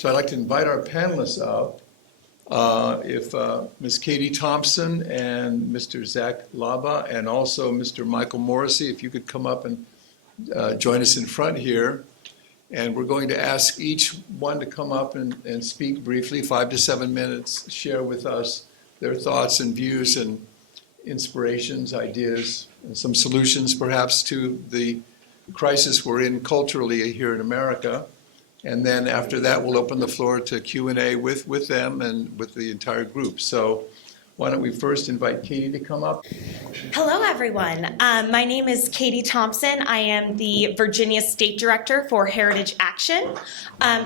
So I'd like to invite our panelists up. If Ms. Katie Thompson and Mr. Zach Laba and also Mr. Michael Morrissey, if you could come up and join us in front here. And we're going to ask each one to come up and speak briefly, 5 to 7 minutes, share with us their thoughts and views and inspirations, ideas, and some solutions perhaps to the crisis we're in culturally here in America. And then after that, we'll open the floor to Q&A with them and with the entire group. So why don't we first invite Katie to come up? Hello, everyone. My name is Katie Thompson. I am the Virginia State Director for Heritage Action.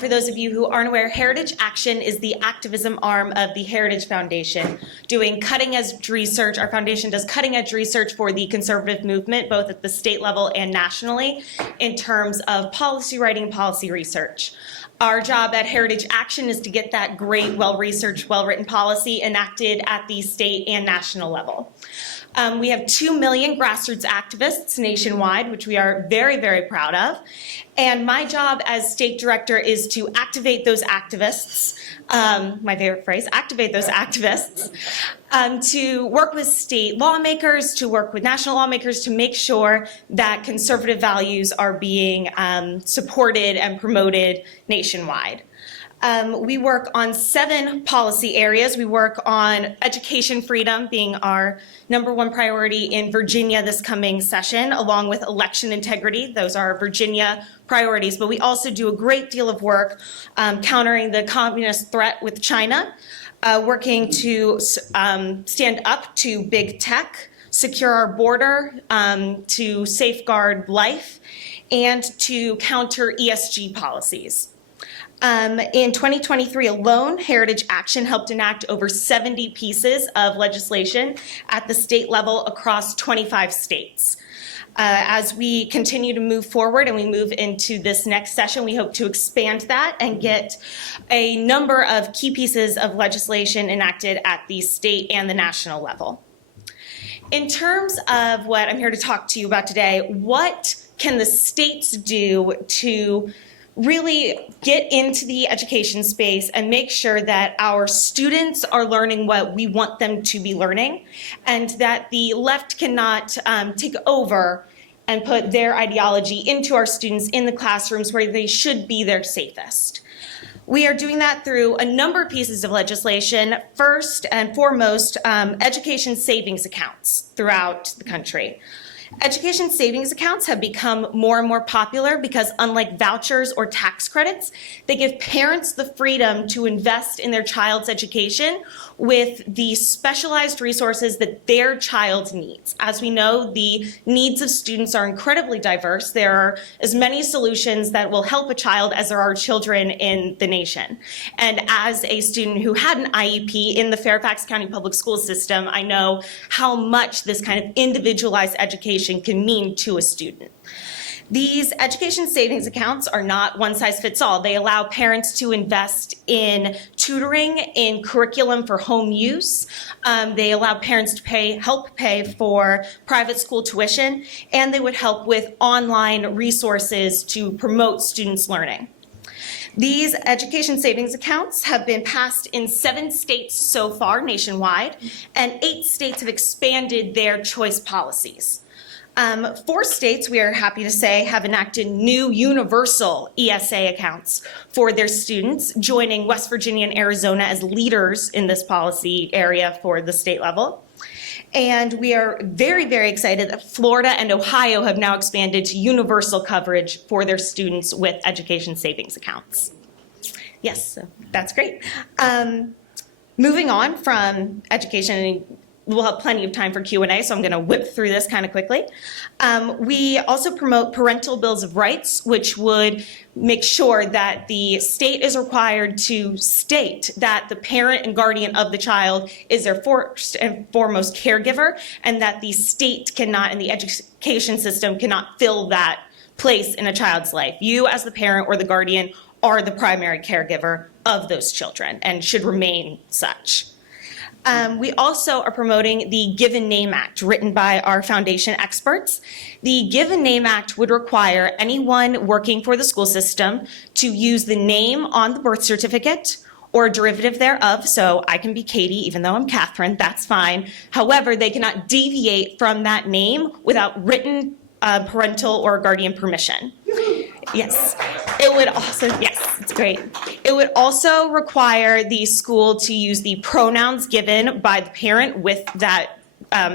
For those of you who aren't aware, Heritage Action is the activism arm of the Heritage Foundation, doing cutting-edge research. Our foundation does cutting-edge research for the conservative movement, both at the state level and nationally, in terms of policy writing and policy research. Our job at Heritage Action is to get that great, well-researched, well-written policy enacted at the state and national level. We have 2 million grassroots activists nationwide, which we are very, very proud of. And my job as state director is to activate those activists, my favorite phrase, activate those activists, to work with state lawmakers, to work with national lawmakers to make sure that conservative values are being supported and promoted nationwide. We work on 7 policy areas. We work on education freedom being our #1 priority in Virginia this coming session, along with election integrity. Those are Virginia priorities. But we also do a great deal of work countering the communist threat with China, working to stand up to big tech, secure our border, to safeguard life, and to counter ESG policies. In 2023 alone, Heritage Action helped enact over 70 pieces of legislation at the state level across 25 states. As we continue to move forward and we move into this next session, we hope to expand that and get a number of key pieces of legislation enacted at the state and the national level. In terms of what I'm here to talk to you about today, what can the states do to really get into the education space and make sure that our students are learning what we want them to be learning, and that the left cannot take over and put their ideology into our students in the classrooms where they should be their safest. We are doing that through a number of pieces of legislation. First and foremost, education savings accounts throughout the country. Education savings accounts have become more and more popular because, unlike vouchers or tax credits, they give parents the freedom to invest in their child's education with the specialized resources that their child needs. As we know, the needs of students are incredibly diverse. There are as many solutions that will help a child as there are children in the nation. And as a student who had an IEP in the Fairfax County Public School System, I know how much this kind of individualized education can mean to a student. These education savings accounts are not one size fits all. They allow parents to invest in tutoring, in curriculum for home use. They allow parents to help pay for private school tuition, and they would help with online resources to promote students' learning. These education savings accounts have been passed in 7 states so far nationwide, and 8 states have expanded their choice policies. 4 states, we are happy to say, have enacted new universal ESA accounts for their students, joining West Virginia and Arizona as leaders in this policy area for the state level. And we are very, very excited that Florida and Ohio have now expanded to universal coverage for their students with education savings accounts. Yes, so that's great. Moving on from education, we'll have plenty of time for Q&A, so I'm going to whip through this kind of quickly. We also promote parental bills of rights, which would make sure that the state is required to state that the parent and guardian of the child is their first and foremost caregiver, and that the state cannot, and the education system cannot fill that place in a child's life. You, as the parent or the guardian, are the primary caregiver of those children and should remain such. We also are promoting the Given Name Act, written by our foundation experts. The Given Name Act would require anyone working for the school system to use the name on the birth certificate or a derivative thereof. So I can be Katie, even though I'm Catherine, that's fine. However, they cannot deviate from that name without written parental or guardian permission. Yes. It would also, yes, it's great. It would also require the school to use the pronouns given by the parent with that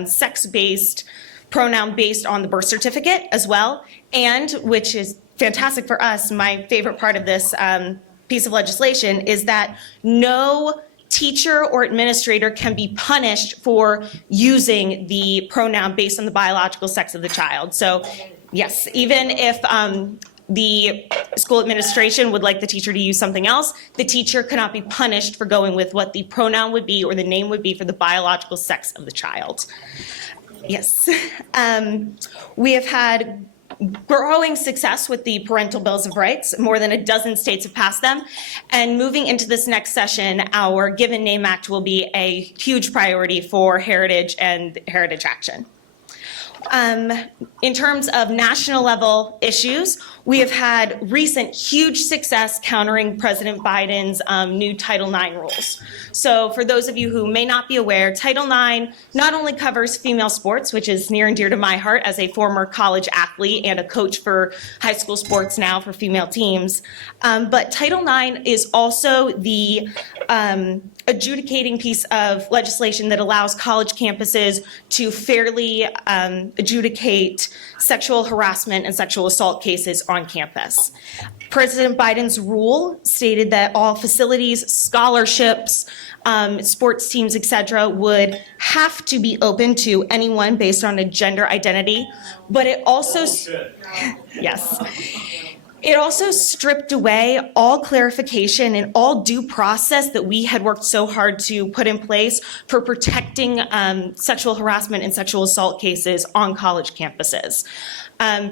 sex-based pronoun based on the birth certificate as well. And, which is fantastic for us, my favorite part of this piece of legislation is that no teacher or administrator can be punished for using the pronoun based on the biological sex of the child. So yes, even if the school administration would like the teacher to use something else, the teacher cannot be punished for going with what the pronoun would be or the name would be for the biological sex of the child. Yes. We have had growing success with the parental bills of rights. More than a dozen states have passed them. And moving into this next session, our Given Name Act will be a huge priority for Heritage and Heritage Action. In terms of national level issues, we have had recent huge success countering President Biden's new Title IX rules. So for those of you who may not be aware, Title IX not only covers female sports, which is near and dear to my heart as a former college athlete and a coach for high school sports now for female teams, but Title IX is also the adjudicating piece of legislation that allows college campuses to fairly adjudicate sexual harassment and sexual assault cases on campus. President Biden's rule stated that all facilities, scholarships, sports teams, etc., would have to be open to anyone based on a gender identity, but it also, yes. It also stripped away all clarification and all due process that we had worked so hard to put in place for protecting sexual harassment and sexual assault cases on college campuses.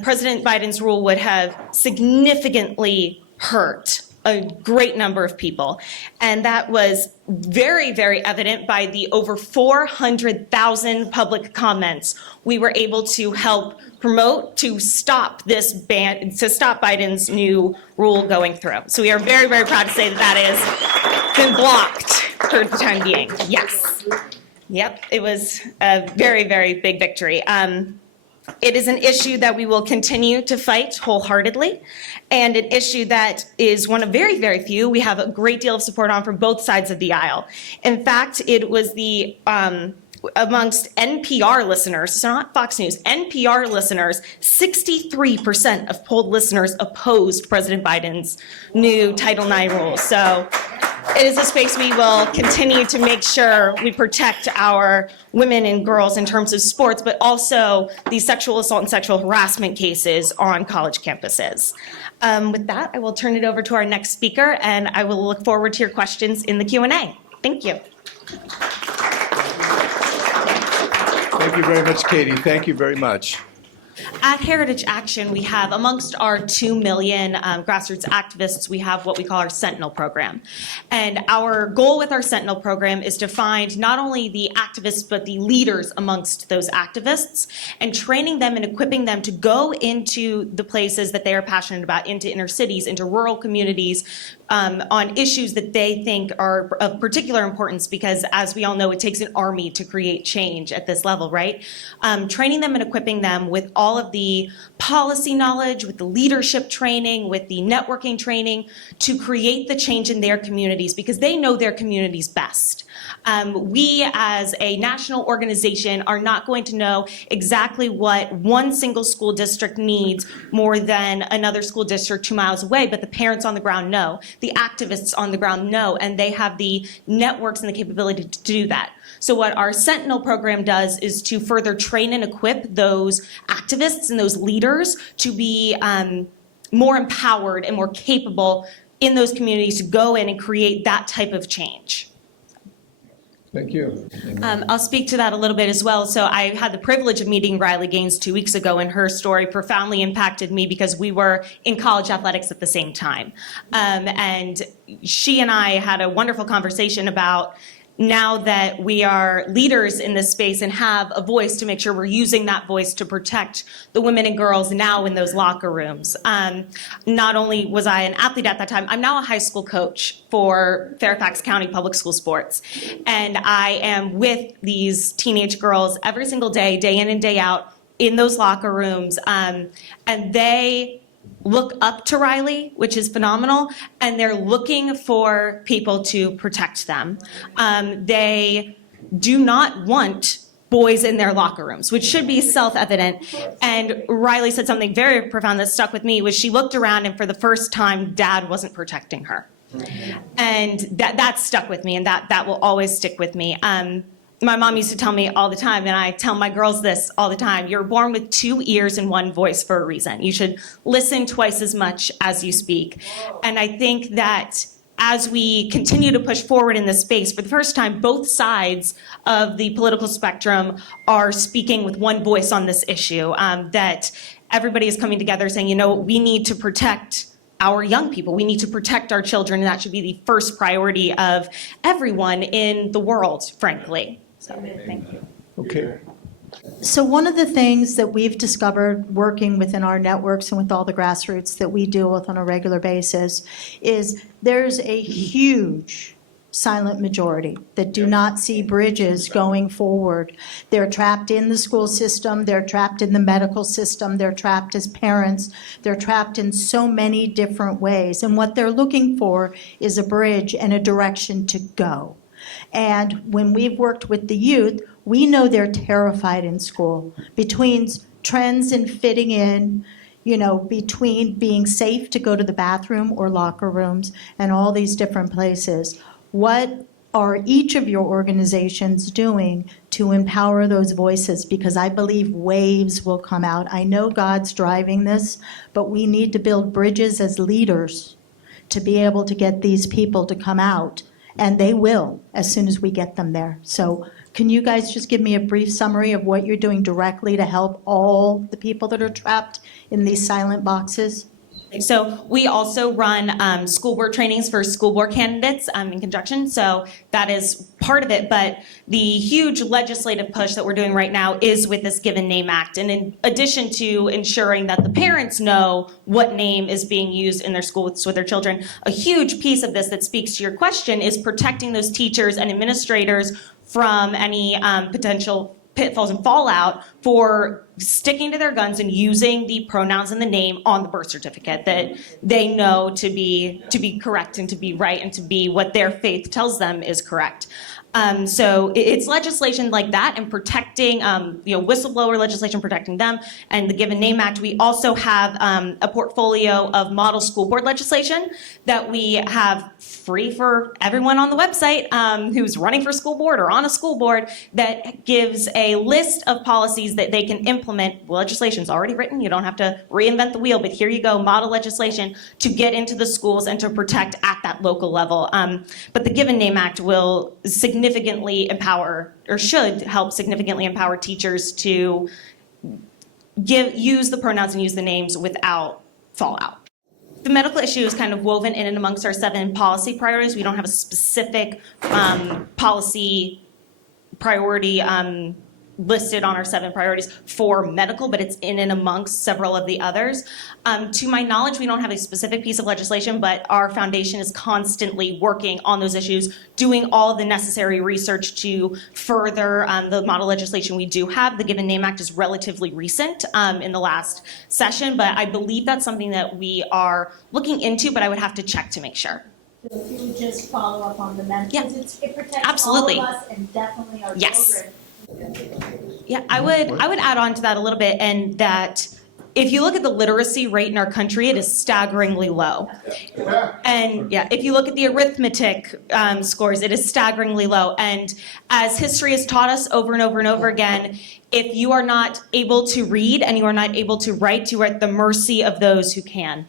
President Biden's rule would have significantly hurt a great number of people. And that was very, very evident by the over 400,000 public comments we were able to help promote to stop this ban, to stop Biden's new rule going through. So we are very, very proud to say that that has been blocked for the time being. Yes. Yep, it was a very, very big victory. It is an issue that we will continue to fight wholeheartedly, and an issue that is one of very, very few we have a great deal of support on from both sides of the aisle. In fact, it was the amongst NPR listeners, so not Fox News, NPR listeners, 63% of polled listeners opposed President Biden's new Title IX rules. So it is a space we will continue to make sure we protect our women and girls in terms of sports, but also the sexual assault and sexual harassment cases on college campuses. With that, I will turn it over to our next speaker, and I will look forward to your questions in the Q&A. Thank you. Thank you very much, Katie. Thank you very much. At Heritage Action, we have, amongst our 2 million grassroots activists, we have what we call our Sentinel program. And our goal with our Sentinel program is to find not only the activists, but the leaders amongst those activists, and training them and equipping them to go into the places that they are passionate about, into inner cities, into rural communities, on issues that they think are of particular importance, because as we all know, it takes an army to create change at this level, right? Training them and equipping them with all of the policy knowledge, with the leadership training, with the networking training to create the change in their communities, because they know their communities best. We as a national organization are not going to know exactly what one single school district needs more than another school district 2 miles away, but the parents on the ground know, the activists on the ground know, and they have the networks and the capability to do that. So what our Sentinel program does is to further train and equip those activists and those leaders to be more empowered and more capable in those communities to go in and create that type of change. Thank you. I'll speak to that a little bit as well. So I had the privilege of meeting Riley Gaines 2 weeks ago, and her story profoundly impacted me because we were in college athletics at the same time. And she and I had a wonderful conversation about now that we are leaders in this space and have a voice, to make sure we're using that voice to protect the women and girls now in those locker rooms. Not only was I an athlete at that time, I'm now a high school coach for Fairfax County Public School Sports. And I am with these teenage girls every single day, day in and day out, in those locker rooms. And they look up to Riley, which is phenomenal, and they're looking for people to protect them. They do not want boys in their locker rooms, which should be self-evident. And Riley said something very profound that stuck with me, was she looked around and for the first time, Dad wasn't protecting her. And that stuck with me, and that will always stick with me. My mom used to tell me all the time, and I tell my girls this all the time, you're born with 2 ears and 1 voice for a reason. You should listen twice as much as you speak. And I think that as we continue to push forward in this space, for the first time, both sides of the political spectrum are speaking with one voice on this issue, that everybody is coming together saying, we need to protect our young people. We need to protect our children, and that should be the first priority of everyone in the world, frankly. So, thank you. Okay. So one of the things that we've discovered working within our networks and with all the grassroots that we deal with on a regular basis is there's a huge silent majority that do not see bridges going forward. They're trapped in the school system, they're trapped in the medical system, they're trapped as parents, they're trapped in so many different ways. And what they're looking for is a bridge and a direction to go. And when we've worked with the youth, we know they're terrified in school between trends and fitting in, between being safe to go to the bathroom or locker rooms and all these different places. What are each of your organizations doing to empower those voices? Because I believe waves will come out. I know God's driving this, but we need to build bridges as leaders to be able to get these people to come out. And they will, as soon as we get them there. So can you guys just give me a brief summary of what you're doing directly to help all the people that are trapped in these silent boxes? So we also run school board trainings for school board candidates in conjunction. So that is part of it. But the huge legislative push that we're doing right now is with this Given Name Act. And in addition to ensuring that the parents know what name is being used in their schools with their children, a huge piece of this that speaks to your question is protecting those teachers and administrators from any potential pitfalls and fallout for sticking to their guns and using the pronouns and the name on the birth certificate that they know to be correct and to be right and to be what their faith tells them is correct. So it's legislation like that and protecting, whistleblower legislation protecting them and the Given Name Act. We also have a portfolio of model school board legislation that we have free for everyone on the website who's running for school board or on a school board that gives a list of policies that they can implement. Legislation's already written. You don't have to reinvent the wheel, but here you go, model legislation to get into the schools and to protect at that local level. But the Given Name Act will significantly empower, or should help significantly empower teachers to use the pronouns and use the names without fallout. The medical issue is kind of woven in and amongst our 7 policy priorities. We don't have a specific policy priority listed on our 7 priorities for medical, but it's in and amongst several of the others. To my knowledge, we don't have a specific piece of legislation, but our foundation is constantly working on those issues, doing all the necessary research to further the model legislation we do have. The Given Name Act is relatively recent in the last session, but I believe that's something that we are looking into, but I would have to check to make sure. So if you would just follow up on the men, Yeah. because it protects Absolutely. all of us and definitely our Yes. children. Yeah, I would add on to that a little bit, and that if you look at the literacy rate in our country, it is staggeringly low. And if you look at the arithmetic scores, it is staggeringly low. And as history has taught us over and over and over again, if you are not able to read and you are not able to write, you are at the mercy of those who can.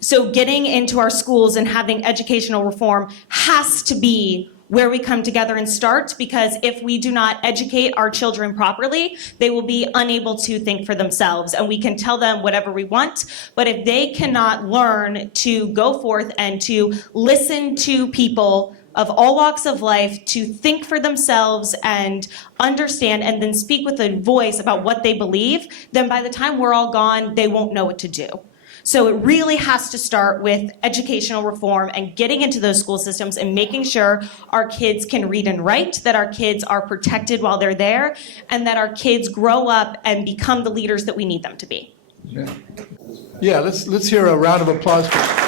So getting into our schools and having educational reform has to be where we come together and start, because if we do not educate our children properly, they will be unable to think for themselves. And we can tell them whatever we want, but if they cannot learn to go forth and to listen to people of all walks of life to think for themselves and understand and then speak with a voice about what they believe, then by the time we're all gone, they won't know what to do. So it really has to start with educational reform and getting into those school systems and making sure our kids can read and write, that our kids are protected while they're there, and that our kids grow up and become the leaders that we need them to be. Yeah, let's hear a round of applause for